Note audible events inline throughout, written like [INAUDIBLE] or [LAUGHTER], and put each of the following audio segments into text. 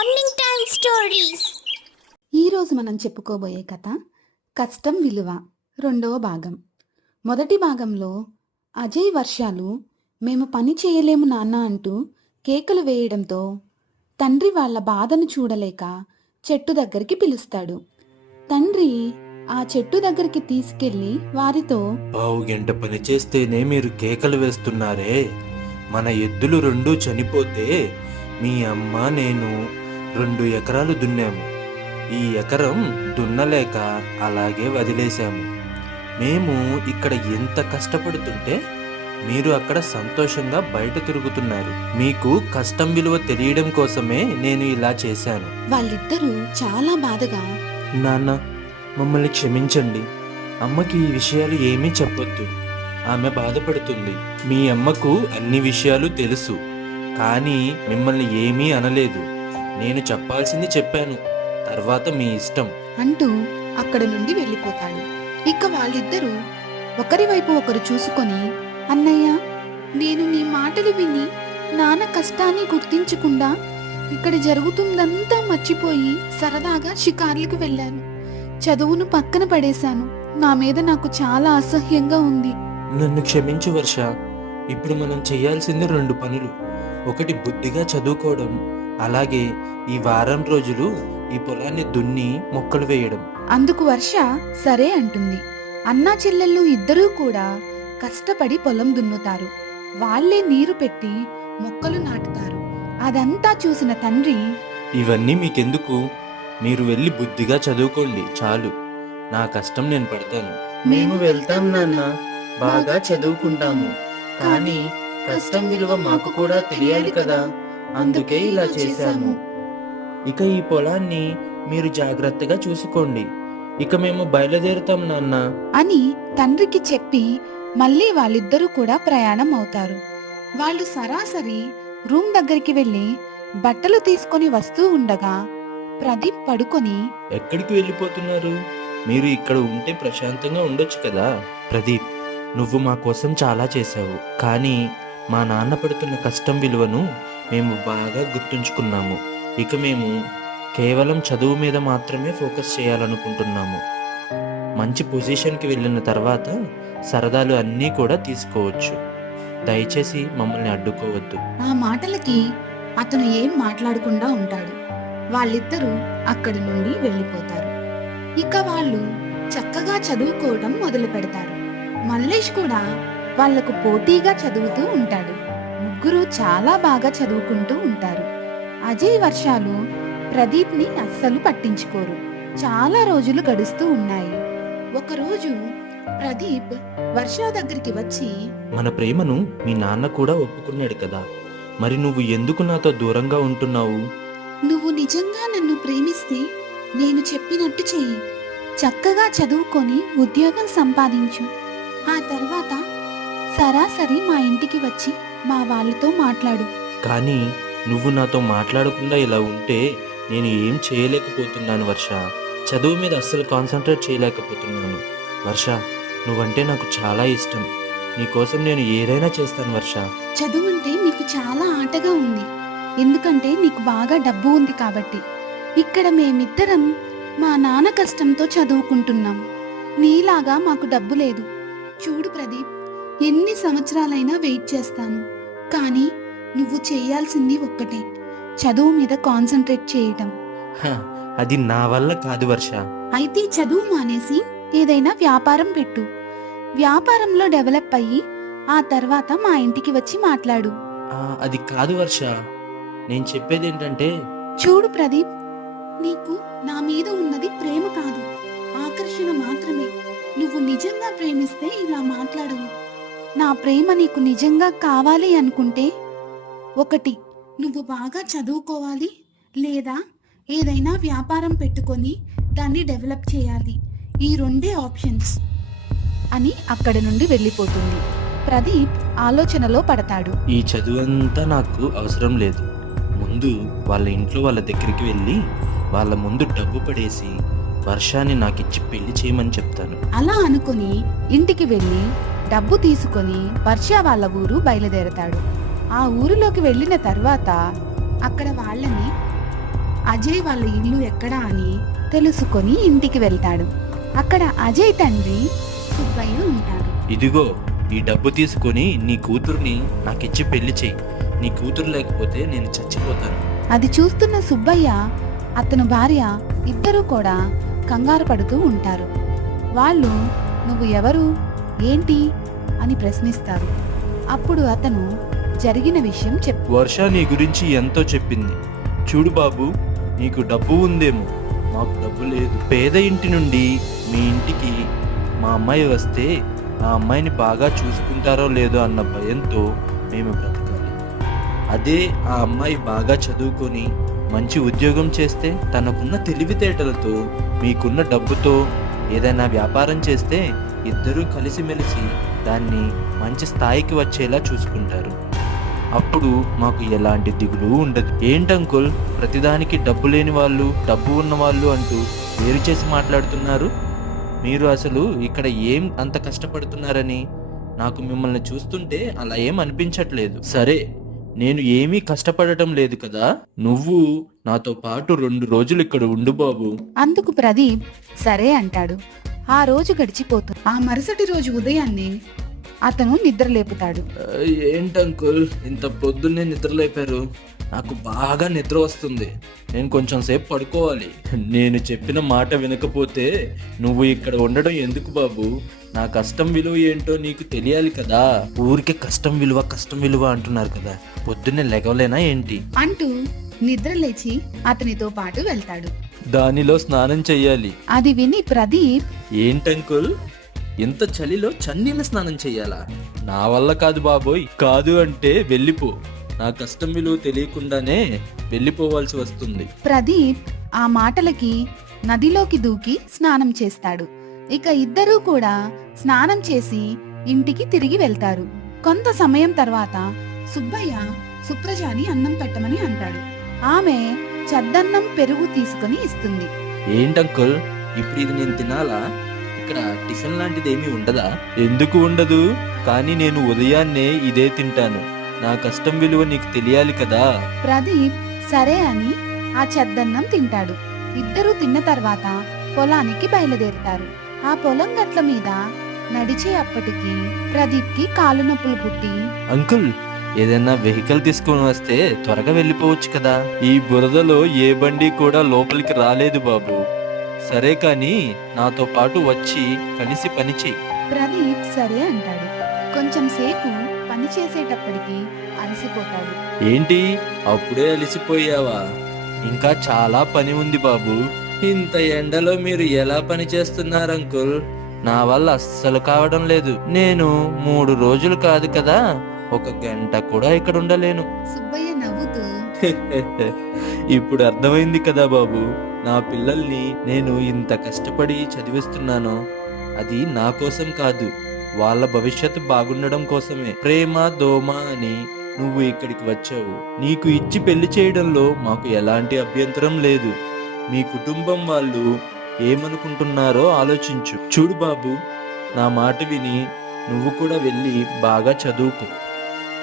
Morning time stories ఈరోజు మనం చెప్పుకోబోయే కథ కష్టం విలువ రెండవ భాగం. మొదటి భాగంలో అజయ్ వర్షాలు మేము పని చేయలేము నాన్న అంటూ కేకలు వేయడంతో తండ్రి వాళ్ళ బాధను చూడలేక చెట్టు దగ్గరికి పిలుస్తాడు. తండ్రి ఆ చెట్టు దగ్గరికి తీసుకెళ్ళి వారితో పావు గంట పని చేస్తేనే మీరు కేకలు వేస్తున్నారే. మన ఎద్దులు రెండూ చనిపోతే మీ అమ్మ నేను రెండు ఎకరాలు దున్నాము. ఈ ఎకరం దున్నలేక అలాగే వదిలేశాము. మేము ఇక్కడ ఎంత కష్టపడుతుంటే మీరు అక్కడ సంతోషంగా బయట తిరుగుతున్నారు. మీకు కష్టం విలువ తెలియడం కోసమే నేను ఇలా చేశాను. వాళ్ళిద్దరూ చాలా బాధగా నాన్న మమ్మల్ని క్షమించండి. అమ్మకి ఈ విషయాలు ఏమీ చెప్పొద్దు. ఆమె బాధపడుతుంది. మీ అమ్మకు అన్ని విషయాలు తెలుసు. కానీ మిమ్మల్ని ఏమీ అనలేదు. నేను చెప్పాల్సింది చెప్పాను. తర్వాత మీ ఇష్టం. అంటూ అక్కడ నుండి వెళ్ళిపోతాడు. ఇక వాళ్ళిద్దరూ ఒకరి వైపు ఒకరు చూసుకొని అన్నయ్య నేను నీ మాటలు విని నాన్న కష్టాన్ని గుర్తించకుండా ఇక్కడ జరుగుతుందంతా మర్చిపోయి సరదాగా షికార్లకు వెళ్ళాను. చదువును పక్కన పడేశాను. నా మీద నాకు చాలా అసహ్యంగా ఉంది. నన్ను క్షమించు వర్ష. ఇప్పుడు మనం చేయాల్సింది రెండు పనులు. ఒకటి బుద్ధిగా చదువుకోవడం అలాగే ఈ వారం రోజులు ఈ పొలాన్ని దున్ని మొక్కలు వేయడం. అందుకు వర్ష సరే అంటుంది. అన్నా చెల్లెళ్ళు ఇద్దరూ కూడా కష్టపడి పొలం దున్నుతారు. వాళ్ళే నీరు పెట్టి మొక్కలు నాటుతారు. అదంతా చూసిన తండ్రి ఇవన్నీ మీకెందుకు? మీరు వెళ్ళి బుద్ధిగా చదువుకోండి చాలు. నా కష్టం నేను పడతాను. మేము వెళ్తాం నాన్న బాగా చదువుకుంటాము. కానీ కష్టం విలువ మాకు కూడా తెలియాలి కదా. అందుకే ఇలా చేశాము ఇక ఈ పొలాన్ని మీరు జాగ్రత్తగా చూసుకోండి. ఇక మేము బయలుదేరుతాం నాన్న. అని తండ్రికి చెప్పి మళ్ళీ వాళ్ళిద్దరూ కూడా ప్రయాణం అవుతారు. వాళ్ళు సరాసరి రూమ్ దగ్గరికి వెళ్ళి బట్టలు తీసుకొని వస్తూ ఉండగా ప్రదీప్ పడుకొని ఎక్కడికి వెళ్ళిపోతున్నారు? మీరు ఇక్కడ ఉంటే ప్రశాంతంగా ఉండొచ్చు కదా? ప్రదీప్ నువ్వు మా కోసం చాలా చేశావు. కానీ మా నాన్న పడుతున్న కష్టం విలువను మేము బాగా గుర్తుంచుకున్నాము. ఇక మేము కేవలం చదువు మీద మాత్రమే ఫోకస్ చేయాలనుకుంటున్నాము. మంచి పొజిషన్కి వెళ్ళిన తర్వాత సరదాలు అన్నీ కూడా తీసుకోవచ్చు. దయచేసి మమ్మల్ని అడ్డుకోవద్దు. ఆ మాటలకి అతను ఏం మాట్లాడకుండా ఉంటాడు. వాళ్ళిద్దరూ అక్కడి నుండి వెళ్ళిపోతారు. ఇక వాళ్ళు చక్కగా చదువుకోవడం మొదలు పెడతారు మల్లేష్ కూడా వాళ్ళకు పోటీగా చదువుతూ ఉంటాడు. ముగ్గురు చాలా బాగా చదువుకుంటూ ఉంటారు. అజయ్ వర్షాలు ప్రదీప్ని అస్సలు పట్టించుకోరు. చాలా రోజులు గడుస్తూ ఉన్నాయి. ఒకరోజు ప్రదీప్ వర్ష దగ్గరికి వచ్చి మన ప్రేమను మీ నాన్న కూడా ఒప్పుకున్నాడు కదా. మరి నువ్వు ఎందుకు నాతో దూరంగా ఉంటున్నావు? నువ్వు నిజంగా నన్ను ప్రేమిస్తే నేను చెప్పినట్టు చెయ్యి. చక్కగా చదువుకొని ఉద్యోగం సంపాదించు. ఆ తర్వాత సరాసరి మా ఇంటికి వచ్చి మా వాళ్ళతో మాట్లాడు. కానీ నువ్వు నాతో మాట్లాడకుండా ఇలా ఉంటే నేను ఏం చేయలేకపోతున్నాను వర్ష. చదువు మీద అస్సలు కాన్సన్ట్రేట్ చేయలేకపోతున్నాను. వర్ష నువ్వంటే నాకు చాలా ఇష్టం. నీకోసం నేను ఏదైనా చేస్తాను వర్ష. చదువు అంటే మీకు చాలా ఆటగా ఉంది. ఎందుకంటే నీకు బాగా డబ్బు ఉంది కాబట్టి. ఇక్కడ మేమిద్దరం మా నాన్న కష్టంతో చదువుకుంటున్నాం. నీలాగా మాకు డబ్బు లేదు. చూడు ప్రదీప్ ఎన్ని సంవత్సరాలైనా వెయిట్ చేస్తాను. కానీ నువ్వు చేయాల్సింది ఒక్కటే చదువు మీద కాన్సన్ట్రేట్ చేయటం. అది నా వల్ల కాదు వర్ష. అయితే చదువు మానేసి ఏదైనా వ్యాపారం పెట్టు. వ్యాపారంలో డెవలప్ అయ్యి ఆ తర్వాత మా ఇంటికి వచ్చి మాట్లాడు. అది కాదు వర్ష. నేను చెప్పేది ఏంటంటే చూడు ప్రదీప్ నీకు నా మీద ఉన్నది ప్రేమ కాదు. ఆకర్షణ మాత్రమే. నువ్వు నిజంగా ప్రేమిస్తే ఇలా మాట్లాడవు. నా ప్రేమ నీకు నిజంగా కావాలి అనుకుంటే? ఒకటి నువ్వు బాగా చదువుకోవాలి లేదా ఏదైనా వ్యాపారం పెట్టుకొని దాన్ని డెవలప్ చేయాలి. ఈ రెండే ఆప్షన్స్. అని అక్కడి నుండి వెళ్ళిపోతుంది. ప్రదీప్ ఆలోచనలో పడతాడు. ఈ చదువు అంతా నాకు అవసరం లేదు. ముందు వాళ్ళ ఇంట్లో వాళ్ళ దగ్గరికి వెళ్ళి వాళ్ళ ముందు డబ్బు పడేసి వర్షాన్ని నాకిచ్చి పెళ్ళి చేయమని చెప్తాను. అలా అనుకుని ఇంటికి వెళ్ళి డబ్బు తీసుకొని వర్ష వాళ్ళ ఊరు బయలుదేరతాడు. ఆ ఊరిలోకి వెళ్ళిన తర్వాత అక్కడ వాళ్ళని అజయ్ వాళ్ళ ఇల్లు ఎక్కడా అని తెలుసుకొని ఇంటికి వెళ్తాడు. అక్కడ అజయ్ తండ్రి సుబ్బయ్య ఉంటాడు ఇదిగో ఈ డబ్బు తీసుకొని నీ కూతుర్ని నాకిచ్చి పెళ్ళి చెయ్యి. నీ కూతురు లేకపోతే నేను చచ్చిపోతాను. అది చూస్తున్న సుబ్బయ్య అతను భార్య ఇద్దరూ కూడా కంగారు పడుతూ ఉంటారు. వాళ్ళు నువ్వు ఎవరు? ఏంటి? అని ప్రశ్నిస్తారు. అప్పుడు అతను జరిగిన విషయం చెప్పు. వర్ష నీ గురించి ఎంతో చెప్పింది. చూడు బాబు నీకు డబ్బు ఉందేమో. మాకు డబ్బు లేదు. పేద ఇంటి నుండి మీ ఇంటికి మా అమ్మాయి వస్తే ఆ అమ్మాయిని బాగా చూసుకుంటారో లేదో అన్న భయంతో మేము బ్రతకాలి. అదే ఆ అమ్మాయి బాగా చదువుకొని మంచి ఉద్యోగం చేస్తే తనకున్న తెలివితేటలతో మీకున్న డబ్బుతో ఏదైనా వ్యాపారం చేస్తే ఇద్దరూ కలిసిమెలిసి దాన్ని మంచి స్థాయికి వచ్చేలా చూసుకుంటారు. అప్పుడు మాకు ఎలాంటి దిగులు ఉండదు. ఏంటంకుల్ ప్రతిదానికి డబ్బు లేని వాళ్ళు డబ్బు ఉన్న వాళ్ళు అంటూ వేరు చేసి మాట్లాడుతున్నారు? మీరు అసలు ఇక్కడ ఏం అంత కష్టపడుతున్నారని నాకు మిమ్మల్ని చూస్తుంటే అలా ఏం అనిపించట్లేదు. సరే నేను ఏమీ కష్టపడటం లేదు కదా? నువ్వు నాతో పాటు రెండు రోజులు ఇక్కడ ఉండు బాబు. అందుకు ప్రదీప్ సరే అంటాడు. ఆ రోజు గడిచిపోతుంది ఆ మరుసటి రోజు ఉదయాన్నే అతను నిద్ర లేపుతాడు. ఏంటంకుల్ ఇంత పొద్దున్నే నిద్రలేపారు నాకు బాగా నిద్ర వస్తుంది. నేను కొంచెం సేపు పడుకోవాలి. నేను చెప్పిన మాట వినకపోతే నువ్వు ఇక్కడ ఉండడం ఎందుకు బాబు? నా కష్టం విలువ ఏంటో నీకు తెలియాలి కదా. ఊరికే కష్టం విలువ కష్టం విలువ అంటున్నారు కదా. పొద్దున్నే లెగవలేనా ఏంటి? అంటూ నిద్ర లేచి అతనితో పాటు వెళ్తాడు. దానిలో స్నానం చెయ్యాలి. అది విని ప్రదీప్ ఏంటంకుల్? ఇంత చలిలో చన్నీళ్ళ స్నానం చెయ్యాలా? నా వల్ల కాదు బాబోయ్. కాదు అంటే వెళ్ళిపో. నా కష్టం విలువ తెలియకుండానే వెళ్ళిపోవాల్సి వస్తుంది. ప్రదీప్ ఆ మాటలకి నదిలోకి దూకి స్నానం చేస్తాడు. ఇక ఇద్దరూ కూడా స్నానం చేసి ఇంటికి తిరిగి వెళ్తారు. కొంత సమయం తర్వాత సుబ్బయ్య సుప్రజాని అన్నం పెట్టమని అంటాడు. ఆమె చద్దన్నం పెరుగు తీసుకుని ఇస్తుంది. ఏంటంకుల్ ఇప్పుడు ఇది నేను తినాలా? ఇక్కడ టిఫిన్ లాంటిది ఏమీ ఉండదా? ఎందుకు ఉండదు? కానీ నేను ఉదయాన్నే ఇదే తింటాను. నా కష్టం విలువ నీకు తెలియాలి కదా? ప్రదీప్ సరే అని ఆ చద్దన్నం తింటాడు. ఇద్దరూ తిన్న తర్వాత పొలానికి బయలుదేరుతారు. ఆ పొలం గట్ల మీద నడిచే అప్పటికి ప్రదీప్కి కాలు నొప్పులు పుట్టి అంకుల్ ఏదైనా వెహికల్ తీసుకొని వస్తే త్వరగా వెళ్ళిపోవచ్చు కదా. ఈ బురదలో ఏ బండి కూడా లోపలికి రాలేదు బాబు. సరే కానీ నాతో పాటు వచ్చి కలిసి పని చెయ్యి ప్రదీప్ సరే అంటాడు. కొంచెం సేపు పని చేసేటప్పటికి అలసిపోతాడు. ఏంటి? అప్పుడే అలసిపోయావా? ఇంకా చాలా పని ఉంది బాబు. ఇంత ఎండలో మీరు ఎలా పని చేస్తున్నారు అంకుల్? నా వల్ల అస్సలు కావడం లేదు. నేను మూడు రోజులు కాదు కదా. ఒక గంట కూడా ఇక్కడ ఉండలేను. సుబ్బయ్య నవ్వుతూ [LAUGHS] ఇప్పుడు అర్థమైంది కదా బాబు నా పిల్లల్ని నేను ఇంత కష్టపడి చదివిస్తున్నానో అది నా కోసం కాదు వాళ్ళ భవిష్యత్తు బాగుండడం కోసమే. ప్రేమ దోమ అని నువ్వు ఇక్కడికి వచ్చావు. నీకు ఇచ్చి పెళ్ళి చేయడంలో మాకు ఎలాంటి అభ్యంతరం లేదు. మీ కుటుంబం వాళ్ళు ఏమనుకుంటున్నారో ఆలోచించు. చూడు బాబు నా మాట విని నువ్వు కూడా వెళ్ళి బాగా చదువుకో.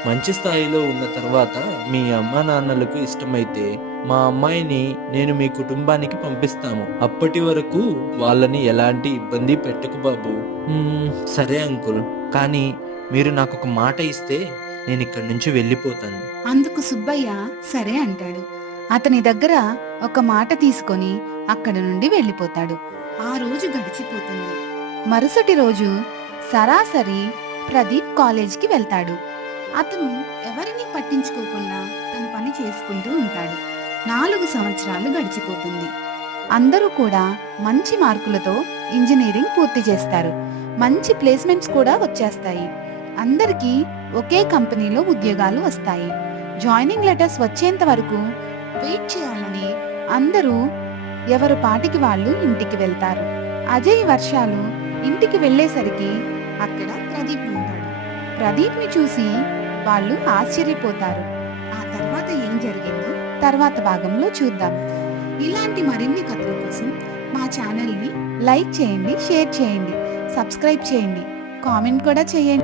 మంచి స్థాయిలో ఉన్న తర్వాత మీ అమ్మా నాన్నలకు ఇష్టమైతే మా అమ్మాయిని నేను మీ కుటుంబానికి పంపిస్తాము. అప్పటి వరకు వాళ్ళని ఎలాంటి ఇబ్బంది పెట్టకు బాబు. సరే అంకుల్. కానీ మీరు నాకు ఒక మాట ఇస్తే నేను ఇక్కడి నుంచి వెళ్ళిపోతాను. అందుకు సుబ్బయ్య సరే అంటాడు. అతని దగ్గర ఒక మాట తీసుకొని అక్కడి నుండి వెళ్ళిపోతాడు. ఆ రోజు గడిచిపోతుంది. మరుసటి రోజు సరాసరి ప్రదీప్ కాలేజ్కి వెళ్తాడు. అతను ఎవరిని పట్టించుకోకుండా తన పని చేసుకుంటూ ఉంటాడు. నాలుగు సంవత్సరాలు గడిచిపోతుంది. అందరూ కూడా మంచి మార్కులతో ఇంజనీరింగ్ పూర్తి చేస్తారు. మంచి ప్లేస్మెంట్స్ కూడా వచ్చేస్తాయి. అందరికీ ఒకే కంపెనీలో ఉద్యోగాలు వస్తాయి. జాయినింగ్ లెటర్స్ వచ్చేంత వరకు వెయిట్ చేయాలని అందరూ ఎవరు పాటికి వాళ్ళు ఇంటికి వెళ్తారు. అజయ్ వర్షాలు ఇంటికి వెళ్ళేసరికి అక్కడ ప్రదీప్ ఉంటాడు. ప్రదీప్ని చూసి వాళ్ళు ఆశ్చర్యపోతారు. ఆ తర్వాత ఏం జరిగిందో తర్వాత భాగంలో చూద్దాం. ఇలాంటి మరిన్ని కథల కోసం మా ఛానల్ని లైక్ చేయండి షేర్ చేయండి సబ్స్క్రైబ్ చేయండి. కామెంట్ కూడా చేయండి.